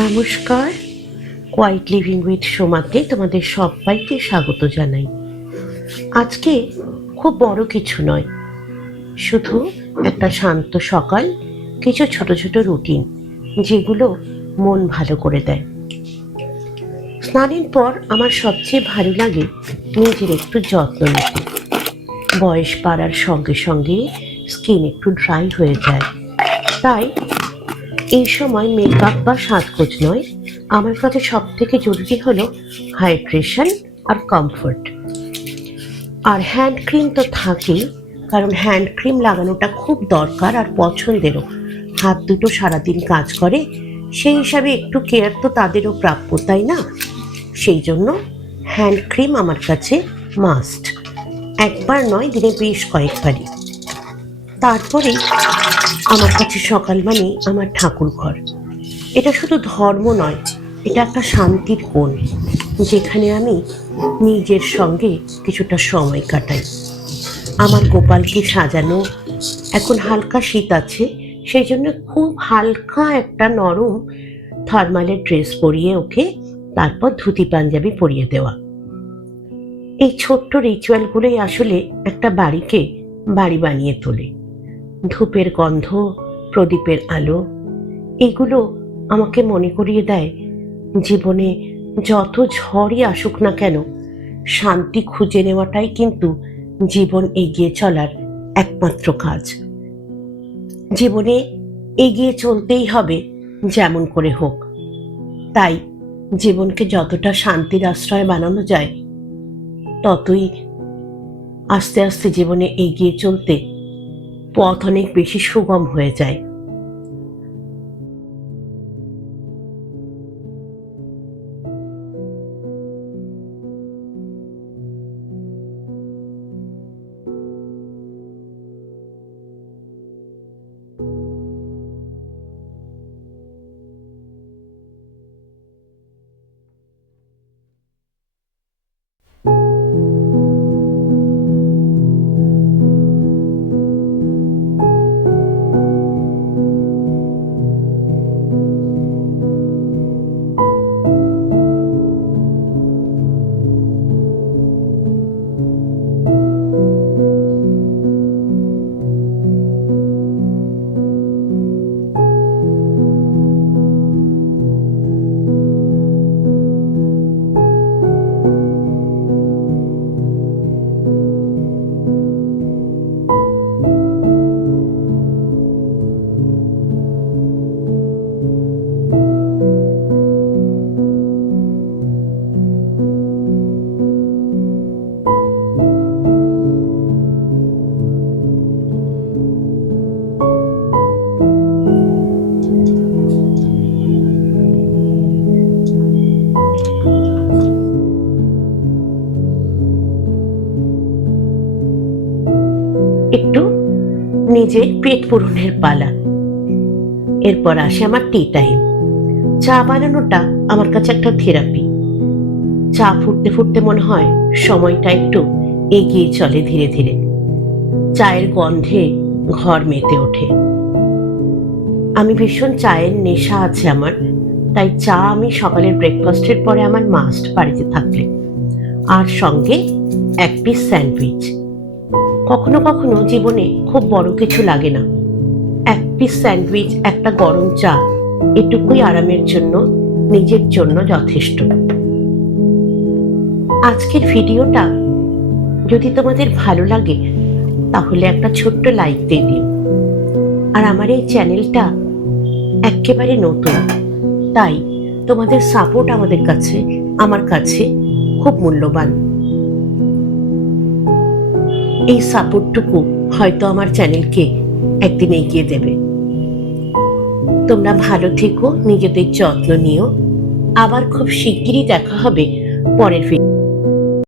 নমস্কার, quite living with সোমাতে তোমাদের সবাইকে স্বাগত জানাই। আজকে খুব বড় কিছু নয়, শুধু একটা শান্ত সকাল, কিছু ছোট ছোট রুটিন যেগুলো মন ভালো করে দেয়। স্নানের পর আমার সবচেয়ে ভালো লাগে নিজের একটু যত্ন নিতে। বয়স বাড়ার সঙ্গে সঙ্গে স্কিন একটু ড্রাই হয়ে যায়, তাই এই সময় মেকআপ বা সাজগোজ নয়, আমার কাছে সব থেকে জরুরি হলো হাইড্রেশন আর কমফোর্ট। আর হ্যান্ড ক্রিম তো থাকেই, কারণ হ্যান্ড ক্রিম লাগানোটা খুব দরকার আর পছন্দেরও। হাত দুটো সারাদিন কাজ করে, সেই হিসাবে একটু কেয়ার তো তাদেরও প্রাপ্য, তাই না? সেই জন্য হ্যান্ড ক্রিম আমার কাছে মাস্ট, একবার নয়, দিনে বেশ কয়েকবারই। তারপরে আমার কাছে সকাল মানে আমার ঠাকুর ঘর। এটা শুধু ধর্ম নয়, এটা একটা শান্তির কোণ, যেখানে আমি নিজের সঙ্গে কিছুটা সময় কাটাই। আমার গোপালকে সাজানো, এখন হালকা শীত আছে, সেই জন্য খুব হালকা একটা নরম থার্মালের ড্রেস পরিয়ে ওকে তারপর ধুতি পাঞ্জাবি পরিয়ে দেওয়া। এই ছোট্ট রিচুয়ালগুলোই আসলে একটা বাড়িকে বাড়ি বানিয়ে তোলে। ধূপের গন্ধ, প্রদীপের আলো, এগুলো আমাকে মনে করিয়ে দেয় জীবনে যত ঝড়ই আসুক না কেন, শান্তি খুঁজে নেওয়াটাই কিন্তু জীবন এগিয়ে চলার একমাত্র কাজ। জীবনে এগিয়ে চলতেই হবে যেমন করে হোক, তাই জীবনকে যতটা শান্তির আশ্রয় বানানো যায়, ততই আস্তে আস্তে জীবনে এগিয়ে চলতে পথ অনেক বেশি সুগম হয়ে যায়। একটু নিজের পেট পূরণের পালা। এরপর আসে আমার টি টাইম। চা বানানোটা আমার কাছে একটা থেরাপি। চা ফুটতে ফুটতে মনে হয় সময়টা একটু এগিয়ে চলে ধীরে ধীরে। চায়ের গন্ধে ঘর মেতে ওঠে। আমি ভীষণ চায়ের নেশা আছে আমার, তাই চা আমি সকালের ব্রেকফাস্টের পরে আমার মাস্ট বাড়িতে থাকলে। আর সঙ্গে এক পিস স্যান্ডউইচ। কখনো কখনো জীবনে খুব বড় কিছু লাগে না, এক পিস স্যান্ডউইচ, একটা গরম চা, এটুকুই আরামের জন্য, নিজের জন্য যথেষ্ট। আজকের ভিডিওটা যদি তোমাদের ভালো লাগে তাহলে একটা ছোট্ট লাইক দিয়ে দিও। আর আমার এই চ্যানেলটা একেবারে নতুন, তাই তোমাদের সাপোর্ট আমার কাছে খুব মূল্যবান। এই সাপোর্টটুকু হয়তো আমার চ্যানেলকে একদিন এগিয়ে দেবে। তোমরা ভালো থেকো, নিজেদের যত্ন নিও। আবার খুব শিগগিরই দেখা হবে পরের ভিডিও।